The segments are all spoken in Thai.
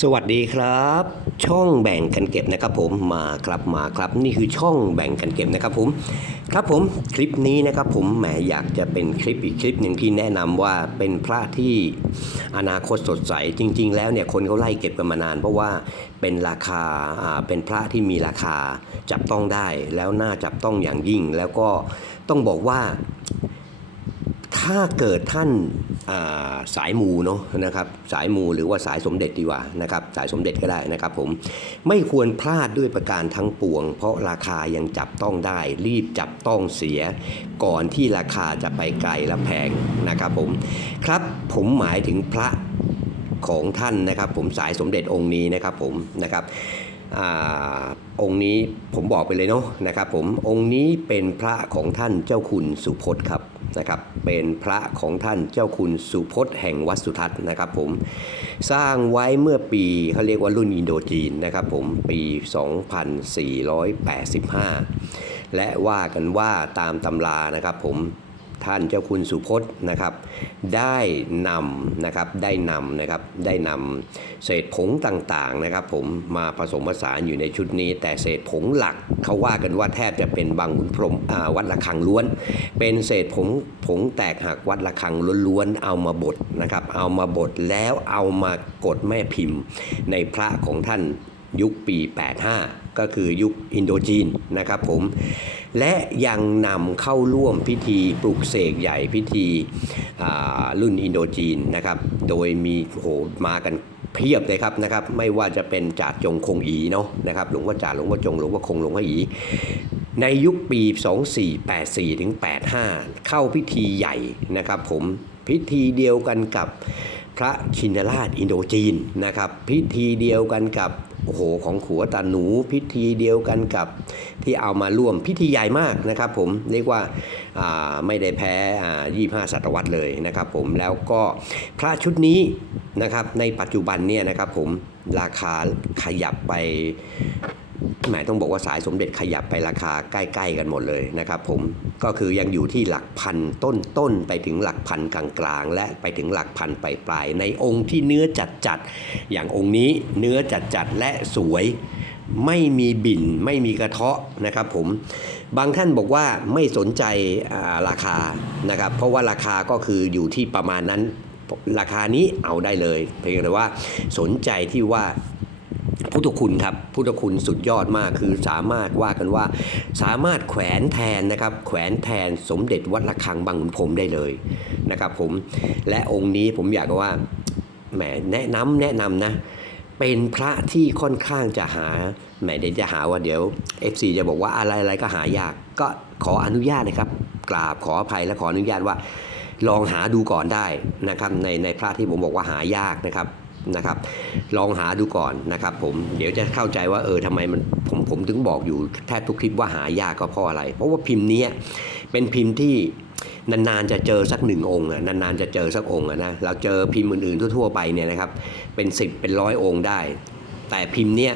สวัสดีครับ ช่องแบ่งกันเก็บนะครับผมมาครับมาครับนี่คือช่องแบ่งกันเก็บนะครับผมครับผมคลิปนี้นะครับผมแหมอยากจะเป็นคลิปอีกคลิปหนึ่งที่แนะนำว่าเป็นพระที่อนาคตสดใสจริง ๆ แล้วเนี่ยคนเขาไล่เก็บกันมานาน เพราะว่าเป็นราคาอ่าเป็นพระที่มีราคาจับต้องได้แล้วน่าจับต้องอย่างยิ่ง แล้วก็ต้องบอกว่า ถ้าเกิดท่านาสายมูเนาะนะครับสายมูหรือว่าสายสมเด็จดีกว่านะครับสายสมเด็จก็ได้นะครับผมไม่ควรพลาดด้วยประการทั้งปวง เพราะราคายังจับต้องได้ รีบจับต้องเสีย ก่อนที่ราคาจะไปไกลและแพงนะครับผมครับผมหมายถึงพระของท่านนะครับ ผมสายสมเด็จองค์นี้นะครับผมนะครับ อองค์นี้ผมบอกไปเลยเนาะนะครับผมองค์นี้เป็นพระของท่านเจ้าคุณสุพจน์ครับนะครับเป็นพระของท่านเจ้าคุณสุพจน์แห่งวัดสุทัศน์นะครับผมสร้างไว้เมื่อปีเขาเรียกว่ารุ่นอินโดจีนนะครับผมปี 2485 และว่ากันว่าตามตำรานะครับผม ท่านเจ้าคุณสุพจน์นะครับ ได้นำนะครับได้นำนะครับได้นำเศษผงต่างๆนะครับ ผมมาผสมผสานอยู่ในชุดนี้ แต่เศษผงหลักเขาว่ากันว่าแทบจะเป็นบางขุนพรมวัดระฆังล้วน เป็นเศษผงผงแตกหักวัดระฆังล้วนๆเอามาบดนะครับ เอามาบดแล้วเอามากดแม่พิมพ์ในพระของท่าน ยุคปี 85 ก็คือยุคอินโดจีนนะครับผม และยังนำเข้าร่วมพิธีปลุกเสกใหญ่พิธีรุ่นอินโดจีนนะครับ โดยมีโหมากันเพียบเลยครับนะครับไม่ว่าจะเป็นจ่าจงคงอีเนาะนะครับหลวงพ่อจ่าหลวงพ่อจงหลวงพ่อคงหลวงพ่ออี ในยุคปี 2484ถึง85 เข้าพิธีใหญ่นะครับผมพิธีเดียวกันกับพระชินราชอินโดจีนนะครับพิธีเดียวกันกับ โอ้โหของขัวตาหนูพิธีเดียวกันกับที่เอามาร่วมพิธีใหญ่มากนะครับ ผมเรียกว่าาไม่ได้แพ้อ่า25ศตวรรษเลยนะครับ ผมแล้วก็พระชุดนี้นะครับในปัจจุบันเนี่ยนะครับ ผมราคาขยับไป หมายต้องบอกว่าสายสมเด็จขยับไปราคาใกล้ ๆ กันหมดเลยนะครับผมก็คือยังอยู่ที่หลักพันต้นๆไปถึงหลักพันกลางๆ และไปถึงหลักพันปลายๆในองค์ที่เนื้อจัดๆอย่างองค์นี้เนื้อจัดๆและสวยไม่มีบิ่นไม่มีกระเทาะนะครับผมบางท่านบอกว่าไม่สนใจราคานะครับเพราะว่าราคาก็คืออยู่ที่ประมาณนั้นราคานี้เอาได้เลย เพียงแต่ว่าสนใจที่ว่า พุทธคุณครับพุทธคุณสุดยอดมากคือสามารถว่ากันว่า สามารถแขวนแทนนะครับแขวนแทนสมเด็จวัดระฆังบางขุนพรมได้เลยนะครับผมและองค์นี้ผมอยากว่าแหมแนะนำแนะนำนะเป็นพระที่ค่อนข้างจะหาแหมเดี๋ยวจะหาว่าเดี๋ยว FC จะบอกว่าอะไรอะไรก็หายากก็ขออนุญาตนะครับกราบขออภัยและขออนุญาตว่า ลองหาดูก่อนได้นะครับในในพระที่ผมบอกว่าหายากนะครับ นะครับ ลองหาดูก่อนนะครับผมเดี๋ยวจะเข้าใจว่าเออทำไมมันผมผมถึงบอกอยู่แทบทุกคลิปว่าหายากก็เพราะอะไร เพราะว่าพิมพ์นี้เป็นพิมพ์ที่นานๆจะเจอสักหนึ่งองค์อะนานๆจะเจอสักองค์อะนะเราเจอพิมพ์อื่นๆทั่วๆไปเนี่ยนะครับเป็นสิบเป็นร้อยองค์ได้ แต่พิมพ์เนี้ย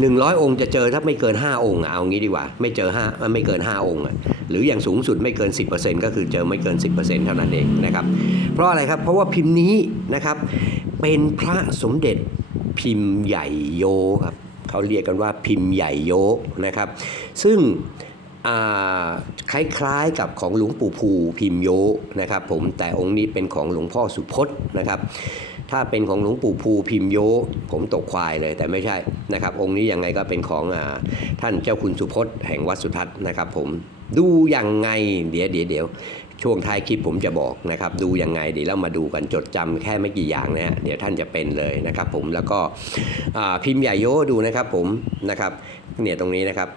หนึ่งร้อยองค์จะเจอถ้าไม่เกิน5องค์อะเอางี้ดีกว่า ไม่เจอห้าไม่เกิน5องค์อะหรืออย่างสูงสุดไม่เกิน 10%ก็คือเจอไม่เกิน 10%เท่านั้นเองนะครับเพราะอะไรครับเพราะว่าพิมพ์นี้นะครับเป็นพระสมเด็จพิมพ์ใหญ่โยครับเขาเรียกกันว่าพิมพ์ใหญ่โยนะครับ ซึ่งคล้ายๆกับของหลวงปู่ภูพิมโยนะครับผมแต่องค์นี้เป็นของหลวงพ่อสุพจน์นะครับ ถ้าเป็นของหลวงปู่ภูพิมโยผมตกควายเลยแต่ไม่ใช่นะครับ องค์นี้ยังไงก็เป็นของอท่านเจ้าคุณสุพจน์แห่งวัดสุทัศน์นะครับ ผมดูยังไงเดี๋ยวเดี๋ยวเดี๋ยวช่วงท้ายคลิปผมจะบอกนะครับ ดูยังไงเดี๋ยวเรามาดูกันจดจำแค่ไม่กี่อย่างนะฮะเดี๋ยวท่านจะเป็นเลยนะครับ ผมแล้วก็พิมพ์ใหญ่โยดูนะครับ ผมนะครับเนี่ยตรงนี้นะครับ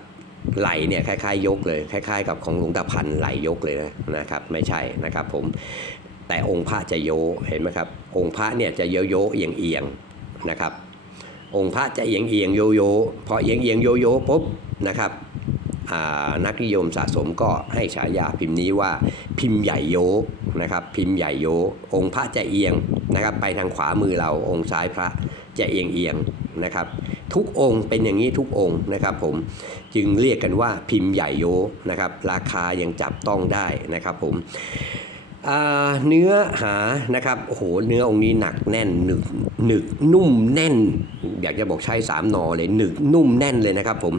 ไหลเนี่ยคล้ายๆ ยกเลย คล้าย ๆ กับของหลวงตาพันไหลยกเลยนะนะครับ ไม่ใช่นะครับ ผม แต่องค์พระจะโยเห็นไหมครับ องค์พระเนี่ยจะโยโยเอียงเอียงนะครับ องค์พระจะเอียงเอียงโยโยพอเอียงเอียงโยโยปุ๊บนะครับนักนิยมสะสมก็ให้ฉายาพิมพ์นี้ว่าพิมพ์ใหญ่โยนะครับ พิมพ์ใหญ่โยองค์พระจะเอียงนะครับ ไปทางขวามือเราองค์ซ้ายพระจะเอียงเอียงนะครับ ทุกองค์เป็นอย่างนี้ทุกองค์นะครับ ผมจึงเรียกกันว่าพิมพ์ใหญ่โยนะครับ ราคายังจับต้องได้นะครับ ผม เนื้อหานะครับโอ้โหเนื้อองค์นี้หนักแน่นหนึบหนึกนุ่มแน่น อยากจะบอกใช้สามนอเลยหนึกนุ่มแน่นเลยนะครับผม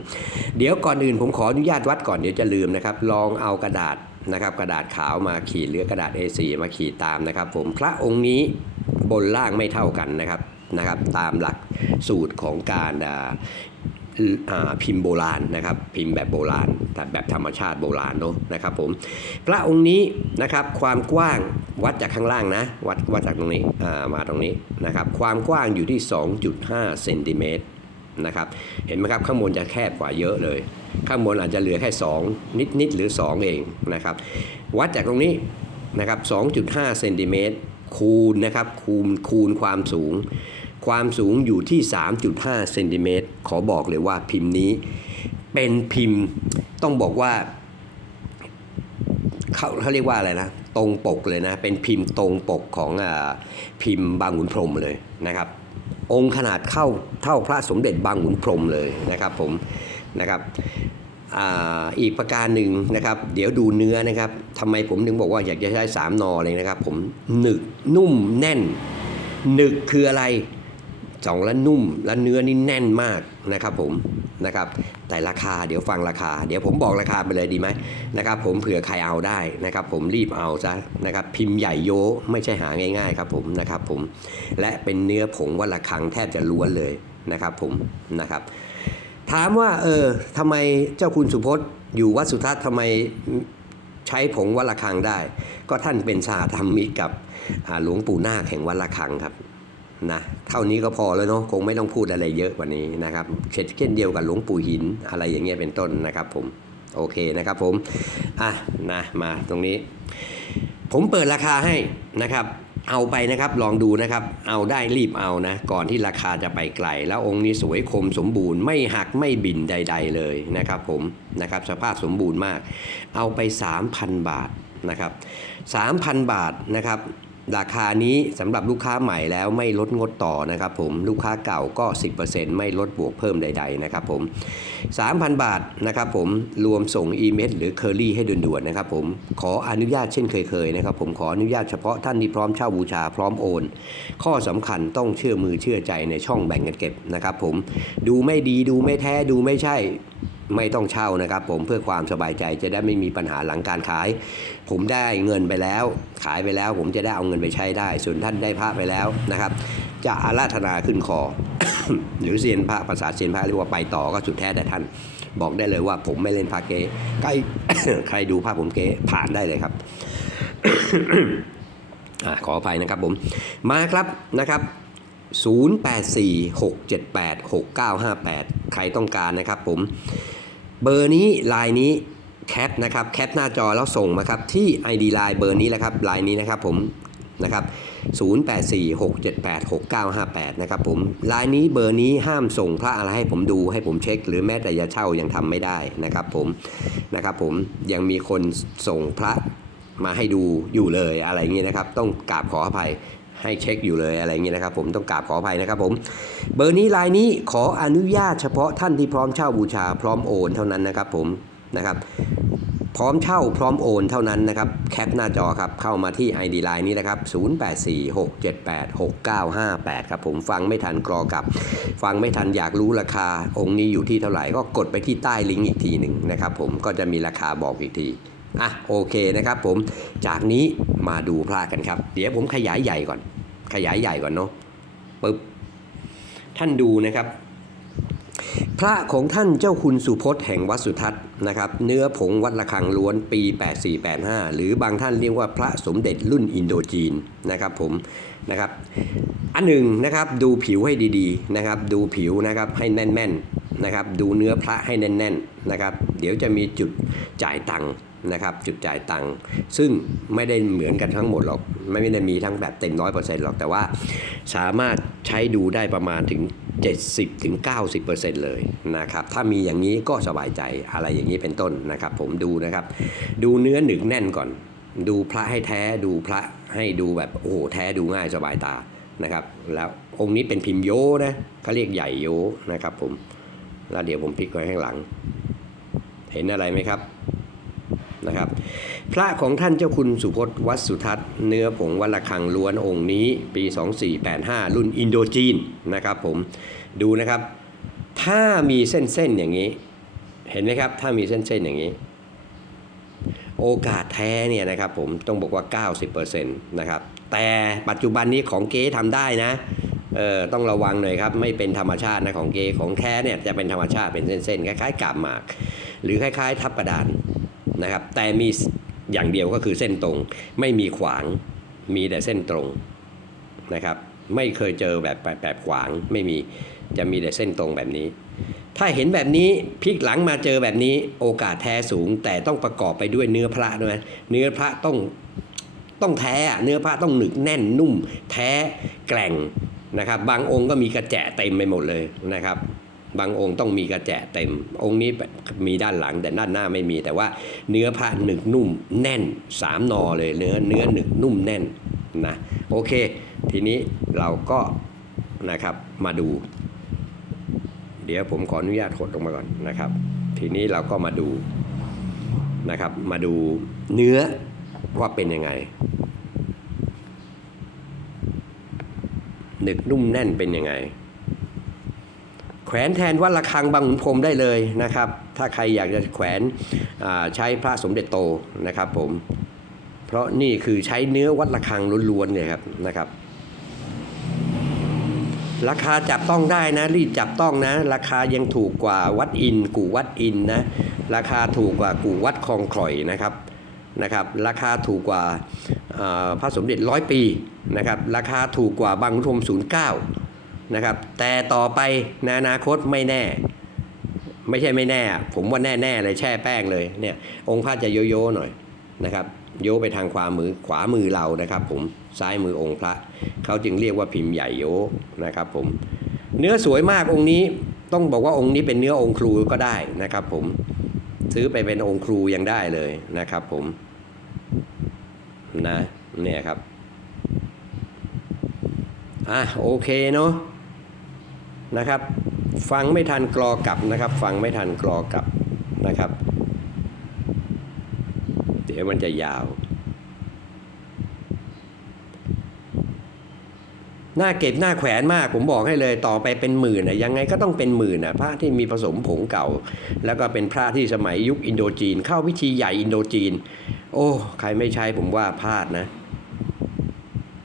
เดี๋ยวก่อนอื่นผมขออนุญาตวัดก่อนเดี๋ยวจะลืมนะครับ ลองเอากระดาษนะครับ กระดาษขาวมาขีดหรือกระดาษ A4 มาขีดตามนะครับ ผมพระองค์นี้บนล่างไม่เท่ากันนะครับนะครับ ตามหลักสูตรของการ พิมพ์โบราณนะครับ พิมพ์แบบโบราณแต่แบบธรรมชาติโบราณเนอะนะครับผมพระองค์นี้นะครับความกว้างวัดจากข้างล่างนะวัดวัดจากตรงนี้มาตรงนี้นะครับ ความกว้างอยู่ที่ 2.5เซนติเมตรนะครับเห็นไหมครับข้างบนจะแคบกว่าเยอะเลย ข้างบนอาจจะเหลือแค่ 2 นิดนิดหรือ 2 เองนะครับ วัดจากตรงนี้นะครับ2.5เซนติเมตรคูณนะครับคูณคูณความสูง ความสูงอยู่ที่ 3.5เซนติเมตร ขอบอกเลยว่าพิมพ์นี้เป็นพิมพ์ต้องบอกว่าเขาเขาเรียกว่าอะไรนะ ตรงปกเลยนะ เป็นพิมพ์ตรงปกของอาพิมพ์บางขุนพรหมเลยนะครับ องค์ขนาดเข้าเท่าพระสมเด็จบางขุนพรหมเลยนะครับผมนะครับอาอีกประการหนึ่งนะครับ เดี๋ยวดูเนื้อนะครับทำไมผมถึงบอกว่าอยากจะใช้สามนอเลยนะครับ ผมหนึกนุ่มแน่นหนึกคืออะไรสองแล้วนุ่มแล้วเนื้อนี่แน่นมาก นะครับผมนะครับแต่ราคาเดี๋ยวฟังราคา เดี๋ยวผมบอกราคาไปเลยดีไหมนะครับผมเผื่อใครเอาได้นะครับผมรีบเอาซะนะครับพิมพ์ใหญ่โยไม่ใช่หาง่ายๆครับผมนะครับผมและเป็นเนื้อผงวัดระฆังแทบจะล้วนเลยนะครับผมนะครับ ถามว่าเออทำไมเจ้าคุณสุพจน์ อยู่วัดสุทัศน์ทำไมใช้ผงวัดระฆังได้ ก็ท่านเป็นสาธรรมิกกับหลวงปู่นาคแห่งวัดระฆังครับ นะเท่านี้ก็พอแล้วเนาะคงไม่ต้องพูดอะไรเยอะกว่านี้นะครับเช่นเช่นเดียวกับหลวงปู่หินอะไรอย่างเงี้ยเป็นต้นนะครับผมโอเคนะครับผมอะนะมาตรงนี้ ผมเปิดราคาให้นะครับ เอาไปนะครับลองดูนะครับ เอาได้รีบเอานะ ก่อนที่ราคาจะไปไกล แล้วองค์นี้สวยคมสมบูรณ์ไม่หักไม่บินใด ๆ เลยนะครับผมนะครับสภาพสมบูรณ์มาก เอาไป 3,000 บาทนะครับ3,000 บาทนะครับ ราคานี้สำหรับลูกค้าใหม่แล้วไม่ลดงดต่อนะครับผมลูกค้าเก่าก็ 10%ไม่ลดบวกเพิ่มใด ๆ นะครับผม 3,000 บาทนะครับผมรวมส่งอีเมลหรือเคอรี่ให้ด่วนๆนะครับผมขออนุญาตเช่นเคยๆนะครับผมขออนุญาตเฉพาะท่านที่พร้อมเช่าบูชาพร้อมโอน ข้อสำคัญต้องเชื่อมือเชื่อใจในช่องแบ่งเงินเก็บนะครับผมดูไม่ดีดูไม่แท้ดูไม่ใช่ ไม่ต้องเช่านะครับ ผมเพื่อความสบายใจจะได้ไม่มีปัญหาหลังการขาย ผมได้เงินไปแล้ว ขายไปแล้ว ผมจะได้เอาเงินไปใช้ได้ ส่วนท่านได้พระไปแล้วนะครับ จะอาราธนาขึ้นคอ หรือเซียนพระภาษาเซียนพระเรียกว่าไปต่อก็สุดแท้แต่ท่าน บอกได้เลยว่า ผมไม่เล่นพระเก๊ใครใครดูภาพผมเก๊ผ่านได้เลยครับอขออภัยนะครับผมมาครับนะครับ0846786958 ใครต้องการนะครับผม เบอร์นี้ไลน์นี้แคปนะครับแคปหน้าจอแล้วส่งมาครับที่ ID ไลน์เบอร์นี้แหละครับไลน์นี้นะครับผมนะครับ 0846786958 นะครับผมไลน์นี้เบอร์นี้ห้ามส่งพระอะไรให้ผมดูให้ผมเช็ค หรือแม้แต่จะเช่ายังทำไม่ได้นะครับผมนะครับผมยังมีคนส่งพระมาให้ดูอยู่เลยอะไรอย่างนี้นะครับ ต้องกราบขออภัย ให้เช็คอยู่เลยอะไรอย่างนี้นะครับ ผมต้องกราบขออภัยนะครับผมเบอร์นี้ไลน์นี้ขออนุญาตเฉพาะท่านที่พร้อมเช่าบูชาพร้อมโอนเท่านั้นนะครับผมนะครับพร้อมเช่าพร้อมโอนเท่านั้นนะครับแคปหน้าจอครับเข้ามาที่ ID Line นี้นะครับ 0846786958 ครับผมฟังไม่ทันกรอกลับ ฟังไม่ทันอยากรู้ราคาองค์นี้อยู่ที่เท่าไหร่ก็กดไปที่ใต้ลิงก์อีกทีหนึ่งนะครับผมก็จะมีราคาบอกอีกที อะโอเคนะครับผมจากนี้มาดูพระกันครับ เดี๋ยวผมขยายใหญ่ก่อน ขยายใหญ่ก่อนเนาะปึ๊บท่านดูนะครับ พระของท่านเจ้าคุณสุพจน์แห่งวัดสุทัศน์นะครับ เนื้อผงวัดระฆังล้วนปี 8485 หรือบางท่านเรียกว่าพระสมเด็จรุ่นอินโดจีนนะครับผมนะครับอันหนึ่งนะครับดูผิวให้ดีๆนะครับดูผิวนะครับให้แน่นๆนะครับดูเนื้อพระให้แน่นๆนะครับเดี๋ยวจะมีจุดจ่ายตังค์ นะครับจุดจ่ายตังค์ซึ่งไม่ได้เหมือนกันทั้งหมดหรอก ไม่ได้มีทั้งแบบเต็มร้อยเปอร์เซ็นต์หรอกแต่ว่าสามารถใช้ดูได้ประมาณถึง 70ถึง90%เลยนะครับถ้ามีอย่างนี้ก็สบายใจอะไรอย่างนี้เป็นต้นนะครับ ผมดูนะครับ ดูเนื้อหนึกแน่นก่อน ดูพระให้แท้ดูพระให้ดูแบบโอ้โหแท้ดูง่ายสบายตานะครับ แล้วองค์นี้เป็นพิมพ์โยนะเขาเรียกใหญ่โยนะครับ ผมแล้วเดี๋ยวผมพลิกไว้ข้างหลัง เห็นอะไรไหมครับ นะครับ พระของท่านเจ้าคุณสุพจน์วัดสุทัศน์เนื้อผงวัดระฆังล้วนองค์นี้ ปี 2485 รุ่นอินโดจีนนะครับผมดูนะครับ ถ้ามีเส้นๆอย่างนี้ เห็นไหมครับ ถ้ามีเส้นๆอย่างนี้ โอกาสแท้เนี่ยนะครับผมต้องบอกว่า 90%นะครับแต่ปัจจุบันนี้ของเก๊ทำได้นะเออต้องระวังหน่อยครับ ไม่เป็นธรรมชาตินะของเกของแท้เนี่ยจะเป็นธรรมชาติเป็นเส้นๆ คล้ายๆกาบหมาก หรือคล้ายๆ ทับกระดาน นะครับ แต่มีอย่างเดียวก็คือเส้นตรง ไม่มีขวางมีแต่เส้นตรงนะครับ ไม่เคยเจอแบบแบบขวางไม่มีจะมีแต่เส้นตรงแบบนี้ ถ้าเห็นแบบนี้พลิกหลังมาเจอแบบนี้โอกาสแท้สูง แต่ต้องประกอบไปด้วยเนื้อพระด้วยเนื้อพระต้องต้องแท้เนื้อพระต้องหนึกแน่นนุ่ม แท้แกร่งนะครับ บางองค์ก็มีกระแจะเต็มไปหมดเลยนะครับ บางองค์ต้องมีกระแจะเต็ม องค์นี้มีด้านหลังแต่ด้านหน้าไม่มี แต่ว่าเนื้อพระหนึกนุ่มแน่นสามนอเลยเนื้อเนื้อหนึกนุ่มแน่นนะโอเค ทีนี้เราก็นะครับมาดู เดี๋ยวผมขออนุญาตหดลงมาก่อนนะครับ ทีนี้เราก็มาดูนะครับ มาดูเนื้อว่าเป็นยังไงหนึกนุ่มแน่นเป็นยังไง แขวนแทนวัดระฆังบางขุนพรมได้เลยนะครับ ถ้าใครอยากจะแขวนใช้พระสมเด็จโตนะครับผมเพราะนี่คือใช้เนื้อวัดระฆังล้วนๆเนี่ยครับนะครับ ราคาจับต้องได้นะ รีดจับต้องนะ ราคายังถูกกว่าวัดอิน กู่วัดอินนะ ราคาถูกกว่ากู่วัดคลองข่อยนะครับนะครับ ราคาถูกกว่าพระสมเด็จร้อยปีนะครับ ราคาถูกกว่าบางขุนพรมศูนย์เก้า นะครับ แต่ต่อไปในอนาคตไม่แน่ ไม่ใช่ไม่แน่ ผมว่าแน่ๆเลยแช่แป้งเลยเนี่ย องค์พระจะโยโย่หน่อยนะครับ โยไปทางขวามือขวามือเรานะครับ ผมซ้ายมือองค์พระเขาจึงเรียกว่าพิมพ์ใหญ่โยนะครับ ผม เนื้อสวยมากองค์นี้ต้องบอกว่าองค์นี้เป็นเนื้อองค์ครูก็ได้นะครับ ผมซื้อไปเป็นองค์ครูยังได้เลยนะครับ ผมนะเนี่ยครับอะโอเคเนาะ นะครับ ฟังไม่ทันกรอกลับนะครับ ฟังไม่ทันกรอกลับนะครับ เดี๋ยวมันจะยาว หน้าเก็บหน้าแขวนมากผมบอกให้เลยต่อไปเป็นหมื่นนะยังไงก็ต้องเป็นหมื่นนะพระที่มีผสมผงเก่า แล้วก็เป็นพระที่สมัยยุคอินโดจีน เข้าพิธีใหญ่อินโดจีน โอ้ ใครไม่ใช้ผมว่าพลาดนะ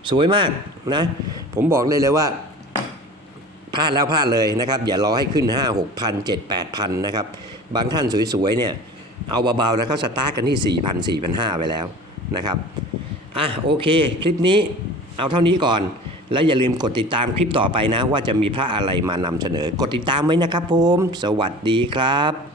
สวยมากนะ ผมบอกเลยเลยว่า พลาดแล้วพลาดเลยนะครับ อย่ารอให้ขึ้น 5 6พัน7 8พันนะครับ บางท่านสวยๆเนี่ยเอาเบาๆนะเขาสตาร์ทกันที่4 0 0 0 4 5 0 0 ไปแล้วนะครับอะโอเค คลิปนี้เอาเท่านี้ก่อน แล้วอย่าลืมกดติดตามคลิปต่อไปนะ ว่าจะมีพระอะไรมานำเสนอ กดติดตามไว้นะครับผม สวัสดีครับ